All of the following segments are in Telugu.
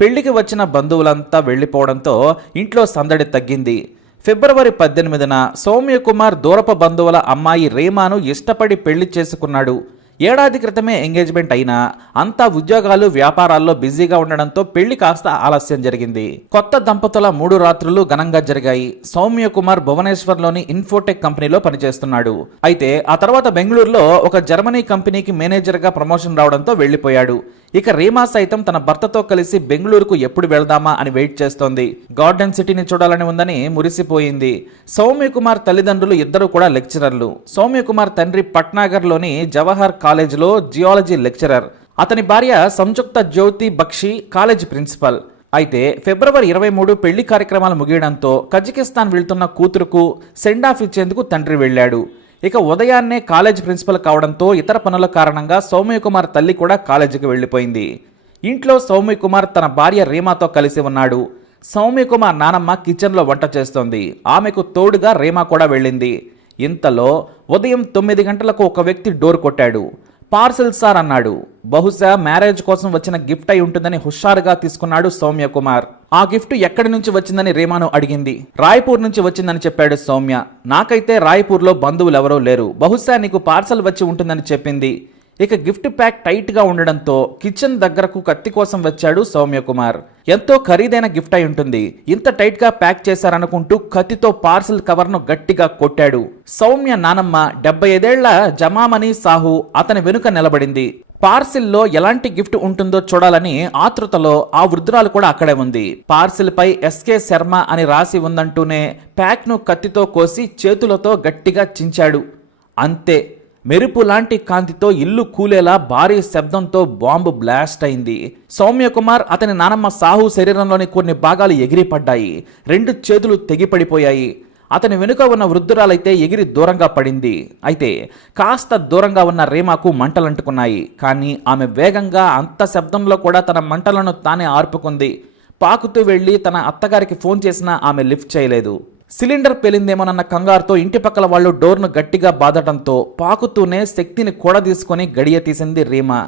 పెళ్ళికి వచ్చిన బంధువులంతా వెళ్ళిపోవడంతో ఇంట్లో సందడి తగ్గింది. ఫిబ్రవరి పద్దెనిమిదిన సౌమ్యకుమార్ దూరపు బంధువుల అమ్మాయి రేమాను ఇష్టపడి పెళ్ళి చేసుకున్నాడు. ఏడాది క్రితమే ఎంగేజ్మెంట్ అయినా అంతా ఉద్యోగాలు వ్యాపారాల్లో బిజీగా ఉండడంతో పెళ్ళి కాస్త ఆలస్యం జరిగింది. కొత్త దంపతుల మూడు రాత్రులు ఘనంగా జరిగాయి. సౌమ్య కుమార్ భువనేశ్వర్లోని ఇన్ఫోటెక్ కంపెనీలో పనిచేస్తున్నాడు. అయితే ఆ తర్వాత బెంగళూరులో ఒక జర్మనీ కంపెనీకి మేనేజర్గా ప్రమోషన్ రావడంతో వెళ్ళిపోయాడు ఇక రీమా సైతం తన భర్తతో కలిసి బెంగళూరుకు ఎప్పుడు వెళ్దామా అని వెయిట్ చేస్తోంది. గార్డెన్ సిటీని చూడాలని ఉందని మురిసిపోయింది. సౌమ్య కుమార్ తల్లిదండ్రులు ఇద్దరు కూడా లెక్చరర్లు. సౌమ్య కుమార్ తండ్రి పట్నాగర్లోని జవహర్ కాలేజీలో జియాలజీ లెక్చరర్. అతని భార్య సంయుక్త జ్యోతి బక్షి కాలేజ్ ప్రిన్సిపల్. అయితే ఫిబ్రవరి ఇరవై మూడు పెళ్ళి కార్యక్రమాలు ముగియడంతో కజకిస్తాన్ వెళ్తున్న కూతురుకు సెండ్ ఆఫ్ ఇచ్చేందుకు తండ్రి వెళ్ళాడు. ఇక ఉదయాన్నే కాలేజ్ ప్రిన్సిపల్ కావడంతో ఇతర పనుల కారణంగా సౌమ్య కుమార్ తల్లి కూడా కాలేజీకి వెళ్ళిపోయింది. ఇంట్లో సౌమ్య కుమార్ తన భార్య రీమాతో కలిసి ఉన్నాడు. సౌమ్య కుమార్ నానమ్మ కిచెన్లో వంట చేస్తోంది. ఆమెకు తోడుగా రీమా కూడా వెళ్ళింది. ఇంతలో ఉదయం తొమ్మిది గంటలకు ఒక వ్యక్తి డోర్ కొట్టాడు. పార్సెల్ సార్ అన్నాడు. బహుశా మ్యారేజ్ కోసం వచ్చిన గిఫ్ట్ అయి ఉంటుందని హుషారుగా తీసుకున్నాడు సౌమ్య కుమార్. ఆ గిఫ్ట్ ఎక్కడి నుంచి వచ్చిందని రేమాను అడిగింది. రాయ్పూర్ నుంచి వచ్చిందని చెప్పాడు సౌమ్య. నాకైతే రాయ్పూర్లో బంధువులు ఎవరూ లేరు. బహుశా నీకు పార్సల్ వచ్చి ఉంటుందని చెప్పింది. ఇక గిఫ్ట్ ప్యాక్ టైట్గా ఉండడంతో కిచెన్ దగ్గరకు కత్తి కోసం వచ్చాడు సౌమ్య కుమార్ ఎంతో ఖరీదైన గిఫ్ట్ అయి ఉంటుంది. ఇంత టైట్గా ప్యాక్ చేశారనుకుంటూ కత్తితో పార్సిల్ కవర్ను గట్టిగా కొట్టాడు. సౌమ్య నానమ్మ డెబ్బై ఐదేళ్ళ జమామణి సాహు అతని వెనుక నిలబడింది. పార్సిల్లో ఎలాంటి గిఫ్ట్ ఉంటుందో చూడాలని ఆతృతలో ఆ వృద్ధురాలు కూడా అక్కడే ఉంది. పార్సిల్ పై ఎస్కే శర్మ అని రాసి ఉందంటూనే ప్యాక్ను కత్తితో కోసి చేతులతో గట్టిగా చించాడు. అంతే. మెరుపు లాంటి కాంతితో ఇల్లు కూలేలా భారీ శబ్దంతో బాంబు బ్లాస్ట్ అయింది. సౌమ్యకుమార్ అతని నానమ్మ సాహు శరీరంలోని కొన్ని భాగాలు ఎగిరిపడ్డాయి. రెండు చేతులు తెగిపడిపోయాయి. అతని వెనుక ఉన్న వృద్ధురాలైతే ఎగిరి దూరంగా పడింది. అయితే కాస్త దూరంగా ఉన్న రేమాకు మంటలంటుకున్నాయి. కానీ ఆమె వేగంగా అంత శబ్దంలో కూడా తన మంటలను తానే ఆర్పుకుంది. పాకుతూ వెళ్ళి తన అత్తగారికి ఫోన్ చేసినా ఆమె లిఫ్ట్ చేయలేదు. సిలిండర్ పేలిందేమోనన్న కంగారుతో ఇంటి పక్కల వాళ్ళు డోర్ను గట్టిగా బాదటంతో పాకుతూనే శక్తిని కూడదీసుకొని గడియ తీసింది రీమా.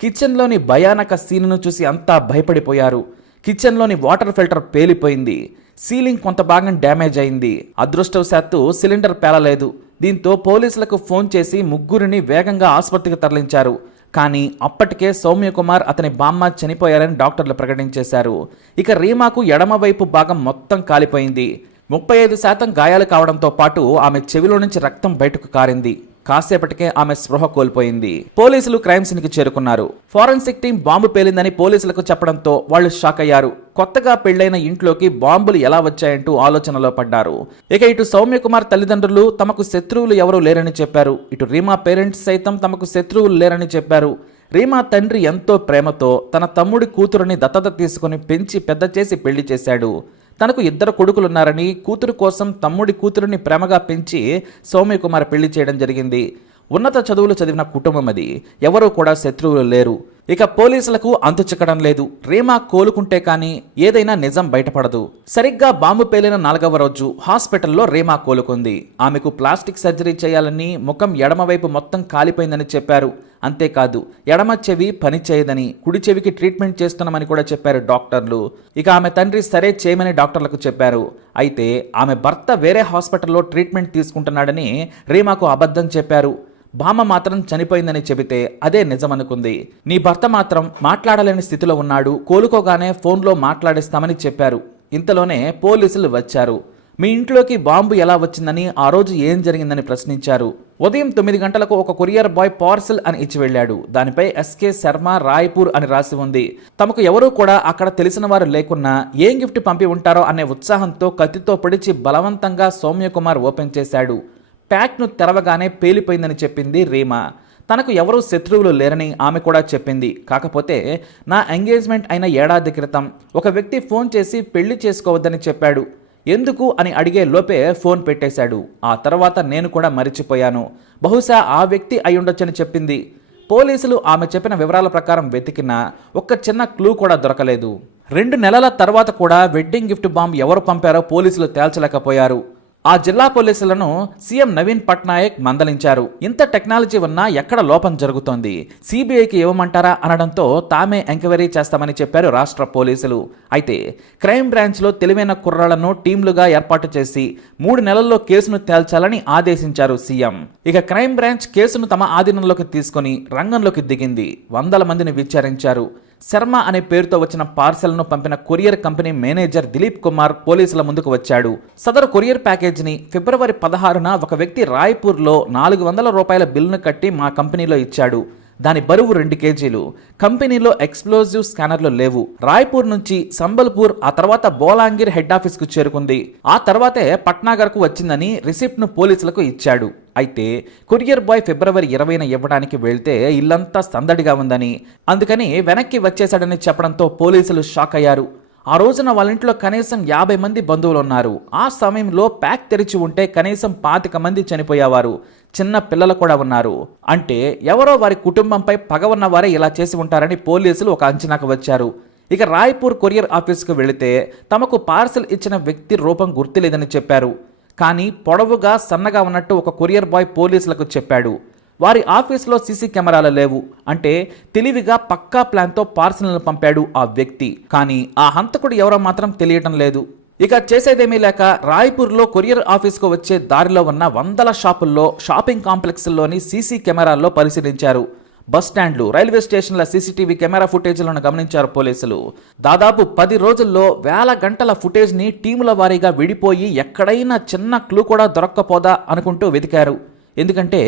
కిచెన్లోని భయానక సీన్ను చూసి అంతా భయపడిపోయారు. కిచెన్లోని వాటర్ ఫిల్టర్ పేలిపోయింది. సీలింగ్ కొంత భాగం డ్యామేజ్ అయింది. అదృష్టవశాత్తు సిలిండర్ పేలలేదు. దీంతో పోలీసులకు ఫోన్ చేసి ముగ్గురిని వేగంగా ఆసుపత్రికి తరలించారు. కానీ అప్పటికే సౌమ్యకుమార్ అతని బామ్మ చనిపోయారని డాక్టర్లు ప్రకటించేశారు. ఇక రీమాకు ఎడమవైపు భాగం మొత్తం కాలిపోయింది. ముప్పై ఐదు శాతం గాయాలు కావడంతో పాటు ఆమె చెవిలో నుంచి రక్తం బయటకు కారింది. కాసేపటికే ఆమె స్పృహ కోల్పోయింది. పోలీసులు క్రైమ్ సీన్కి చేరుకున్నారు. ఫోరెన్సిక్ టీం బాంబు పేలిందని పోలీసులకు చెప్పడంతో వాళ్ళు షాక్ అయ్యారు. కొత్తగా పెళ్ళైన ఇంట్లోకి బాంబులు ఎలా వచ్చాయంటూ ఆలోచనలో పడ్డారు. ఇక ఇటు సౌమ్య కుమార్ తల్లిదండ్రులు తమకు శత్రువులు ఎవరూ లేరని చెప్పారు. ఇటు రీమా పేరెంట్స్ సైతం తమకు శత్రువులు లేరని చెప్పారు. రీమా తండ్రి ఎంతో ప్రేమతో తన తమ్ముడి కూతురుని దత్తత తీసుకుని పెంచి పెద్ద చేసి పెళ్ళి చేశాడు. తనకు ఇద్దరు కొడుకులున్నారని కూతురు కోసం తమ్ముడి కూతురుని ప్రేమగా పెంచి సౌమ్య కుమార్ పెళ్ళి చేయడం జరిగింది. ఉన్నత చదువులు చదివిన కుటుంబం అది. ఎవరూ కూడా శత్రువులు లేరు. ఇక పోలీసులకు అంతు చిక్కడం లేదు. రీమా కోలుకుంటే కానీ ఏదైనా నిజం బయటపడదు. సరిగ్గా బాంబు పేలిన నాలుగవ రోజు హాస్పిటల్లో రీమా కోలుకుంది. ఆమెకు ప్లాస్టిక్ సర్జరీ చేయాలని ముఖం ఎడమవైపు మొత్తం కాలిపోయిందని చెప్పారు. అంతేకాదు ఎడమ చెవి పని చేయదని కుడి చెవికి ట్రీట్మెంట్ చేస్తున్నామని కూడా చెప్పారు డాక్టర్లు. ఇక ఆమె తండ్రి సరే చేయమని డాక్టర్లకు చెప్పారు. అయితే ఆమె భర్త వేరే హాస్పిటల్లో ట్రీట్మెంట్ తీసుకుంటున్నాడని రీమాకు అబద్ధం చెప్పారు. భామ మాత్రం చనిపోయిందని చెబితే అదే నిజమనుకుంది. నీ భర్త మాత్రం మాట్లాడలేని స్థితిలో ఉన్నాడు కోలుకోగానే ఫోన్లో మాట్లాడిస్తామని చెప్పారు. ఇంతలోనే పోలీసులు వచ్చారు. మీ ఇంట్లోకి బాంబు ఎలా వచ్చిందని ఆ రోజు ఏం జరిగిందని ప్రశ్నించారు. ఉదయం తొమ్మిది గంటలకు ఒక కొరియర్ బాయ్ పార్సల్ అని ఇచ్చి వెళ్ళాడు. దానిపై ఎస్కే శర్మ రాయ్పూర్ అని రాసి ఉంది. తమకు ఎవరూ కూడా అక్కడ తెలిసిన వారు లేకున్నా ఏం గిఫ్ట్ పంపి ఉంటారో అనే ఉత్సాహంతో కత్తితో పొడిచి బలవంతంగా సౌమ్యకుమార్ ఓపెన్ చేశాడు. ప్యాక్ను తెరవగానే పేలిపోయిందని చెప్పింది రీమా. తనకు ఎవరూ శత్రువులు లేరని ఆమె కూడా చెప్పింది. కాకపోతే నా ఎంగేజ్మెంట్ అయిన ఏడాది క్రితం ఒక వ్యక్తి ఫోన్ చేసి పెళ్ళి చేసుకోవద్దని చెప్పాడు. ఎందుకు అని అడిగే లోపే ఫోన్ పెట్టేశాడు. ఆ తర్వాత నేను కూడా మరిచిపోయాను. బహుశా ఆ వ్యక్తి అయి ఉండొచ్చని చెప్పింది. పోలీసులు ఆమె చెప్పిన వివరాల ప్రకారం వెతికినా ఒక్క చిన్న క్లూ కూడా దొరకలేదు. రెండు నెలల తర్వాత కూడా వెడ్డింగ్ గిఫ్ట్ బాంబ్ ఎవరు పంపారో పోలీసులు తేల్చలేకపోయారు. ఆ జిల్లా పోలీసులను సీఎం నవీన్ పట్నాయక్ మందలించారు. ఇంత టెక్నాలజీ ఉన్నా ఎక్కడ లోపం జరుగుతోంది? సిబిఐకి ఇవ్వమంటారా అనడంతో తామే ఎంక్వైరీ చేస్తామని చెప్పారు రాష్ట్ర పోలీసులు. అయితే క్రైమ్ బ్రాంచ్లో తెలివైన కుర్రాళ్ళను టీంలుగా ఏర్పాటు చేసి మూడు నెలల్లో కేసును తేల్చాలని ఆదేశించారు సీఎం. ఇక క్రైమ్ బ్రాంచ్ కేసును తమ ఆధీనంలోకి తీసుకొని రంగంలోకి దిగింది. వందల మందిని విచారించారు. శర్మ అనే పేరుతో వచ్చిన పార్సెల్ను పంపిన courier company manager Dilip Kumar పోలీసుల ముందుకు వచ్చాడు. సదరు కొరియర్ ప్యాకేజీని ఫిబ్రవరి పదహారున ఒక వ్యక్తి రాయ్పూర్లో నాలుగు వందల రూపాయల బిల్లును కట్టి మా కంపెనీలో ఇచ్చాడు. దాని బరువు రెండు కేజీలు. కంపెనీలో ఎక్స్ప్లోజివ్ స్కానర్లు లేవు. రాయ్పూర్ నుంచి సంబల్పూర్ ఆ తర్వాత బోలాంగిర్ హెడ్ ఆఫీస్కు చేరుకుంది. ఆ తర్వాతే పట్నాగర్కు వచ్చిందని రిసిప్ట్ను పోలీసులకు ఇచ్చాడు. అయితే కొరియర్ బాయ్ ఫిబ్రవరి ఇరవైన ఇవ్వడానికి వెళ్తే ఇల్లంతా సందడిగా ఉందని అందుకని వెనక్కి వచ్చేశాడని చెప్పడంతో పోలీసులు షాక్ అయ్యారు. ఆ రోజున వాళ్ళ ఇంట్లో కనీసం యాభై మంది బంధువులు ఉన్నారు ఆ సమయంలో ప్యాక్ తెరిచి ఉంటే కనీసం పాతిక మంది చనిపోయేవారు. చిన్న పిల్లలు కూడా ఉన్నారు. అంటే ఎవరో వారి కుటుంబంపై పగ ఉన్నవారే ఇలా చేసి ఉంటారని పోలీసులు ఒక అంచనాకు వచ్చారు. ఇక రాయ్పూర్ కొరియర్ ఆఫీస్కు వెళితే తమకు పార్సల్ ఇచ్చిన వ్యక్తి రూపం గుర్తులేదని చెప్పారు. కానీ పొడవుగా సన్నగా ఉన్నట్టు ఒక కొరియర్ బాయ్ పోలీసులకు చెప్పాడు. వారి ఆఫీస్లో సీసీ కెమెరాలు లేవు. అంటే తెలివిగా పక్కా ప్లాన్తో పార్సల్ను పంపాడు ఆ వ్యక్తి. కానీ ఆ హంతకుడు ఎవరో మాత్రం తెలియటం లేదు. ఇక చేసేదేమీ లేక రాయ్పూర్లో కొరియర్ ఆఫీస్కు వచ్చే దారిలో ఉన్న వందల షాపుల్లో షాపింగ్ కాంప్లెక్స్లోని సీసీ కెమెరాల్లో పరిశీలించారు. బస్ స్టాండ్లు రైల్వే స్టేషన్ల సీసీటీవీ కెమెరా ఫుటేజ్లను గమనించారు పోలీసులు. దాదాపు పది రోజుల్లో వేల గంటల ఫుటేజ్ని టీముల వారీగా విడిపోయి ఎక్కడైనా చిన్న క్లూ కూడా దొరక్కపోదా అనుకుంటూ వెతికారు. ఎందుకంటే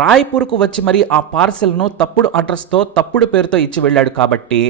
రాయ్పూర్కు వచ్చి మరి ఆ పార్సెల్ను తప్పుడు అడ్రస్తో తప్పుడు పేరుతో ఇచ్చి వెళ్ళాడు కాబట్టి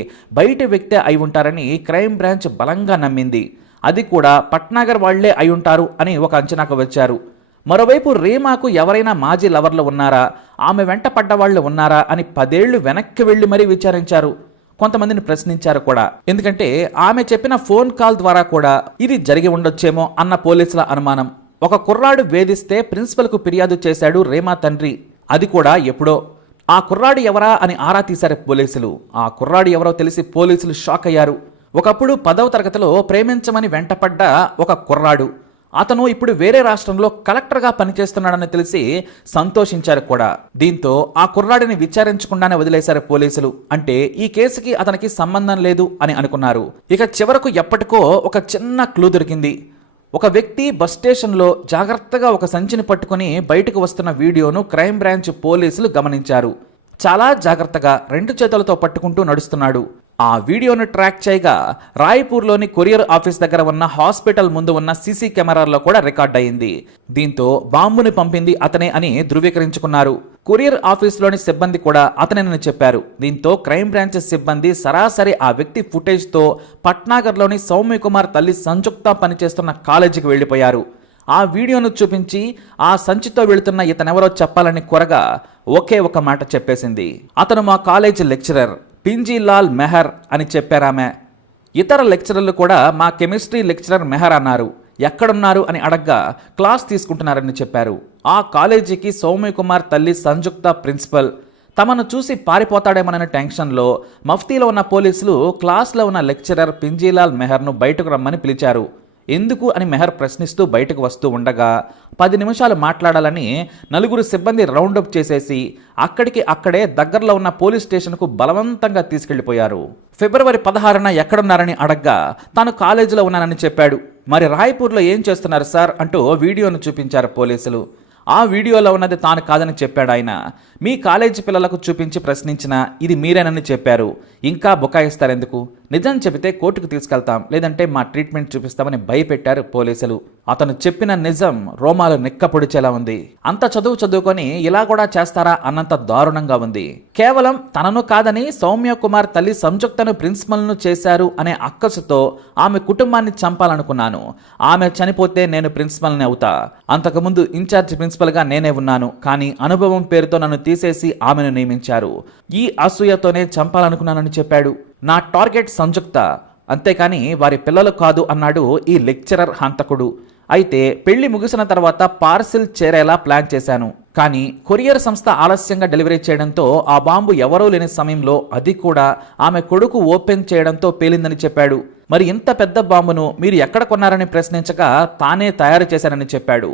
బయట వ్యక్తే అయి ఉంటారని క్రైమ్ బ్రాంచ్ బలంగా నమ్మింది. అది కూడా పట్నాగర్ వాళ్ళే అయి ఉంటారు అని ఒక అంచనాకు వచ్చారు. మరోవైపు రేమాకు ఎవరైనా మాజీ లవర్లు ఉన్నారా? ఆమె వెంట పడ్డవాళ్ళు ఉన్నారా? అని పదేళ్ళు వెనక్కి వెళ్ళి మరీ విచారించారు. కొంతమందిని ప్రశ్నించారు కూడా. ఎందుకంటే ఆమె చెప్పిన ఫోన్ కాల్ ద్వారా కూడా ఇది జరిగి ఉండొచ్చేమో అన్న పోలీసుల అనుమానం. ఒక కుర్రాడు వేధిస్తే ప్రిన్సిపల్కు ఫిర్యాదు చేశాడు రేమా తండ్రి. అది కూడా ఎప్పుడో. ఆ కుర్రాడు ఎవరా అని ఆరా తీశారు పోలీసులు. ఆ కుర్రాడు ఎవరో తెలిసి పోలీసులు షాక్ అయ్యారు. ఒకప్పుడు పదవ తరగతిలో ప్రేమించమని వెంటపడ్డ ఒక కుర్రాడు. అతను ఇప్పుడు వేరే రాష్ట్రంలో కలెక్టర్గా పనిచేస్తున్నాడని తెలిసి సంతోషించారు కూడా. దీంతో ఆ కుర్రాడిని విచారించకుండానే వదిలేశారు పోలీసులు. అంటే ఈ కేసుకి అతనికి సంబంధం లేదు అని అనుకున్నారు. ఇక చివరకు ఎప్పటికో ఒక చిన్న క్లూ దొరికింది. ఒక వ్యక్తి బస్ స్టేషన్లో జాగ్రత్తగా ఒక సంచిని పట్టుకుని బయటకు వస్తున్న వీడియోను క్రైమ్ బ్రాంచ్ పోలీసులు గమనించారు. చాలా జాగ్రత్తగా రెండు చేతులతో పట్టుకుంటూ నడుస్తున్నాడు. ఆ వీడియోను ట్రాక్ చేయగా రాయ్పూర్లోని కొరియర్ ఆఫీస్ దగ్గర ఉన్న హాస్పిటల్ ముందు ఉన్న సీసీ కెమెరాల్లో కూడా రికార్డ్ అయింది. దీంతో బాంబుని పంపింది అతనే అని ధృవీకరించుకున్నారు. కొరియర్ ఆఫీస్లోని సిబ్బంది కూడా అతనేనని చెప్పారు. దీంతో క్రైమ్ బ్రాంచ్ సిబ్బంది సరాసరి ఆ వ్యక్తి ఫుటేజ్తో పట్నాగర్లోని సౌమ్య కుమార్ తల్లి సంయుక్త పనిచేస్తున్న కాలేజీకి వెళ్ళిపోయారు. ఆ వీడియోను చూపించి ఆ సంచితో వెళుతున్న ఇతనెవరో చెప్పాలని కొరగా ఒకే ఒక మాట చెప్పేసింది. అతను మా కాలేజీ లెక్చరర్. పింజీలాల్ మెహర్ అని చెప్పారామె. ఇతర లెక్చరర్లు కూడా మా కెమిస్ట్రీ లెక్చరర్ మెహర్ అన్నారు. ఎక్కడున్నారు అని అడగ్గా క్లాస్ తీసుకుంటున్నారని చెప్పారు. ఆ కాలేజీకి సౌమ్య కుమార్ తల్లి సంయుక్త ప్రిన్సిపల్. తమను చూసి పారిపోతాడేమోనని టెన్షన్లో మఫ్తీలో ఉన్న పోలీసులు క్లాస్లో ఉన్న లెక్చరర్ పింజీలాల్ మెహర్ను బయటకు రమ్మని పిలిచారు. ఎందుకు అని మెహర్ ప్రశ్నిస్తూ బయటకు వస్తూ ఉండగా పది నిమిషాలు మాట్లాడాలని నలుగురు సిబ్బంది రౌండప్ చేసేసి అక్కడికి అక్కడే దగ్గరలో ఉన్న పోలీస్ స్టేషన్కు బలవంతంగా తీసుకెళ్ళిపోయారు. ఫిబ్రవరి పదహారున ఎక్కడున్నారని అడగ్గా తాను కాలేజీలో ఉన్నానని చెప్పాడు. మరి రాయ్పూర్లో ఏం చేస్తున్నారు సార్? అంటూ వీడియోను చూపించారు పోలీసులు. ఆ వీడియోలో ఉన్నది తాను కాదని చెప్పాడు ఆయన. మీ కాలేజీ పిల్లలకు చూపించి ప్రశ్నించిన ఇది మీరేనని చెప్పారు. ఇంకా బుకాయిస్తారెందుకు? నిజం చెబితే కోర్టుకు తీసుకెళ్తాం లేదంటే మా ట్రీట్మెంట్ చూపిస్తామని భయపెట్టారు పోలీసులు. అతను చెప్పిన నిజం రోమాలు నిక్కపొడిచేలా ఉంది. అంత చదువు చదువుకొని ఇలా కూడా చేస్తారా అన్నంత దారుణంగా ఉంది. కేవలం తనను కాదని సౌమ్య కుమార్ తల్లి సంయుక్తను ప్రిన్సిపల్ను చేశారు అనే అక్కసుతో ఆమె కుటుంబాన్ని చంపాలనుకున్నాను. ఆమె చనిపోతే నేను ప్రిన్సిపల్ని అవుతా. అంతకుముందు ఇన్ఛార్జ్ ప్రిన్సిపల్గా నేనే ఉన్నాను కానీ అనుభవం పేరుతో నన్ను తీసేసి ఆమెను నియమించారు. ఈ అసూయతోనే చంపాలనుకున్నానని చెప్పాడు. నా టార్గెట్ సంయుక్త. అంతేకాని వారి పిల్లలు కాదు అన్నాడు ఈ లెక్చరర్ హంతకుడు. అయితే పెళ్ళి ముగిసిన తర్వాత పార్సిల్ చేరేలా ప్లాన్ చేశాను. కానీ కొరియర్ సంస్థ ఆలస్యంగా డెలివరీ చేయడంతో ఆ బాంబు ఎవరూ లేని సమయంలో అది కూడా ఆమె కొడుకు ఓపెన్ చేయడంతో పేలిందని చెప్పాడు. మరి ఇంత పెద్ద బాంబును మీరు ఎక్కడ కొన్నారని ప్రశ్నించగా తానే తయారు చేశానని చెప్పాడు.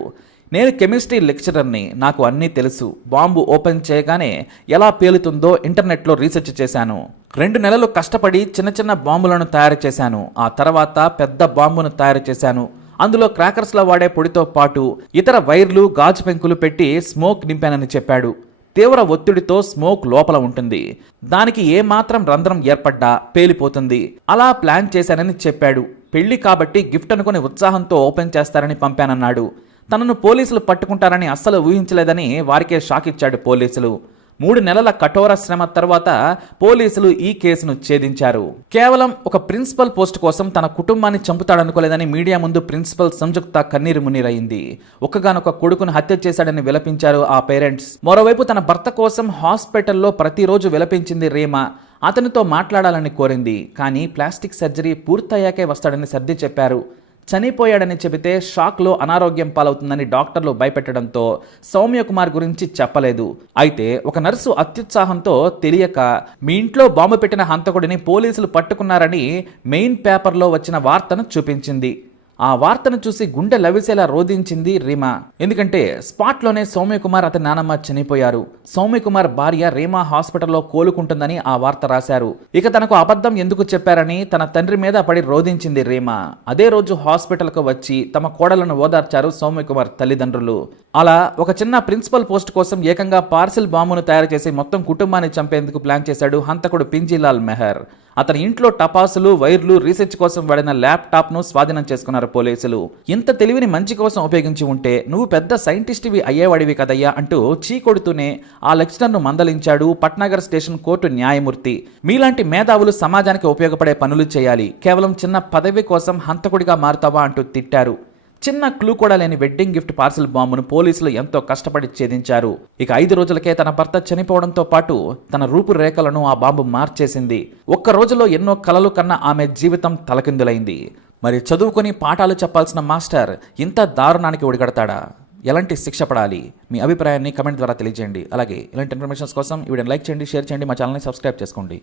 నేను కెమిస్ట్రీ లెక్చరర్ని నాకు అన్నీ తెలుసు. బాంబు ఓపెన్ చేయగానే ఎలా పేలుతుందో ఇంటర్నెట్లో రీసెర్చ్ చేశాను. రెండు నెలలు కష్టపడి చిన్న చిన్న బాంబులను తయారు చేశాను. ఆ తర్వాత పెద్ద బాంబును తయారు చేశాను. అందులో క్రాకర్స్లో వాడే పొడితో పాటు ఇతర వైర్లు గాజు పెంకులు పెట్టి స్మోక్ నింపానని చెప్పాడు. తీవ్ర ఒత్తిడితో స్మోక్ లోపల ఉంటుంది. దానికి ఏమాత్రం రంధ్రం ఏర్పడ్డా పేలిపోతుంది. అలా ప్లాన్ చేశానని చెప్పాడు. పెళ్ళి కాబట్టి గిఫ్ట్ అనుకుని ఉత్సాహంతో ఓపెన్ చేస్తారని పంపానన్నాడు. తనను పోలీసులు పట్టుకుంటారని అస్సలు ఊహించలేదని వారికే షాక్ ఇచ్చాడు పోలీసులు. మూడు నెలల కఠోర శ్రమ తర్వాత పోలీసులు ఈ కేసును ఛేదించారు. కేవలం ఒక ప్రిన్సిపల్ పోస్ట్ కోసం తన కుటుంబాన్ని చంపుతాడనుకోలేదని మీడియా ముందు ప్రిన్సిపల్ సంయుక్త కన్నీరు మున్నీరయింది ఒక్కగానొక కొడుకును హత్య చేశాడని విలపించారు ఆ పేరెంట్స్. మరోవైపు తన భర్త కోసం హాస్పిటల్లో ప్రతిరోజు విలపించింది రేమ. అతనితో మాట్లాడాలని కోరింది. కానీ ప్లాస్టిక్ సర్జరీ పూర్తయ్యాకే వస్తాడని సర్ది చెప్పారు. చనిపోయాడని చెబితే షాక్లో అనారోగ్యం పాలవుతుందని డాక్టర్లు భయపెట్టడంతో సౌమ్యకుమార్ గురించి చెప్పలేదు. అయితే ఒక నర్సు అత్యుత్సాహంతో తెలియక మీ ఇంట్లో బాంబు పెట్టిన హంతకుడిని పోలీసులు పట్టుకున్నారని మెయిన్ పేపర్లో వచ్చిన వార్తను చూపించింది. ఆ వార్తను చూసి గుండె లవిసేలా రోధించింది రీమా. ఎందుకంటే స్పాట్లోనే సౌమ్యకుమార్ అతని నానమ్మ చనిపోయారు. సౌమ్యకుమార్ భార్య రీమా హాస్పిటల్లో కోలుకుంటుందని ఆ వార్త రాశారు. ఇక తనకు అబద్ధం ఎందుకు చెప్పారని తన తండ్రి మీద పడి రోధించింది రీమా. అదే రోజు హాస్పిటల్కు వచ్చి తమ కోడలను ఓదార్చారు సౌమ్యకుమార్ తల్లిదండ్రులు. అలా ఒక చిన్న ప్రిన్సిపల్ పోస్ట్ కోసం ఏకంగా పార్సిల్ బాంబును తయారు చేసి మొత్తం కుటుంబాన్ని చంపేందుకు ప్లాన్ చేశాడు హంతకుడు పింజీలాల్ మెహర్. అతని ఇంట్లో టపాసులు వైర్లు రీసెర్చ్ కోసం వాడిన ల్యాప్టాప్ను స్వాధీనం చేసుకున్నారు పోలీసులు. ఇంత తెలివిని మంచి కోసం ఉపయోగించి ఉంటే నువ్వు పెద్ద సైంటిస్ట్వి అయ్యేవాడివి కదయ్యా అంటూ చీకొడుతూనే ఆ లెక్చరర్ను మందలించాడు పట్నాగర్ స్టేషన్ కోర్టు న్యాయమూర్తి. మీలాంటి మేధావులు సమాజానికి ఉపయోగపడే పనులు చేయాలి. కేవలం చిన్న పదవి కోసం హంతకుడిగా మారుతావా అంటూ తిట్టారు. చిన్న క్లూ కూడా లేని వెడ్డింగ్ గిఫ్ట్ పార్సిల్ బాంబును పోలీసులు ఎంతో కష్టపడి ఛేదించారు. ఇక ఐదు రోజులకే తన భర్త చనిపోవడంతో పాటు తన రూపురేఖలను ఆ బాంబు మార్చేసింది. ఒక్క రోజులో ఎన్నో కలలు కన్న ఆమె జీవితం తలకిందులైంది. మరి చదువుకొని పాఠాలు చెప్పాల్సిన మాస్టర్ ఇంత దారుణానికి ఒడిగడతాడా? ఎలాంటి శిక్ష పడాలి? మీ అభిప్రాయాన్ని కమెంట్ ద్వారా తెలియజేయండి. అలాగే ఇలాంటి ఇన్ఫర్మేషన్స్ కోసం వీడియోని లైక్ చేయండి షేర్ చేయండి మా ఛానల్ని సబ్స్క్రైబ్ చేసుకోండి.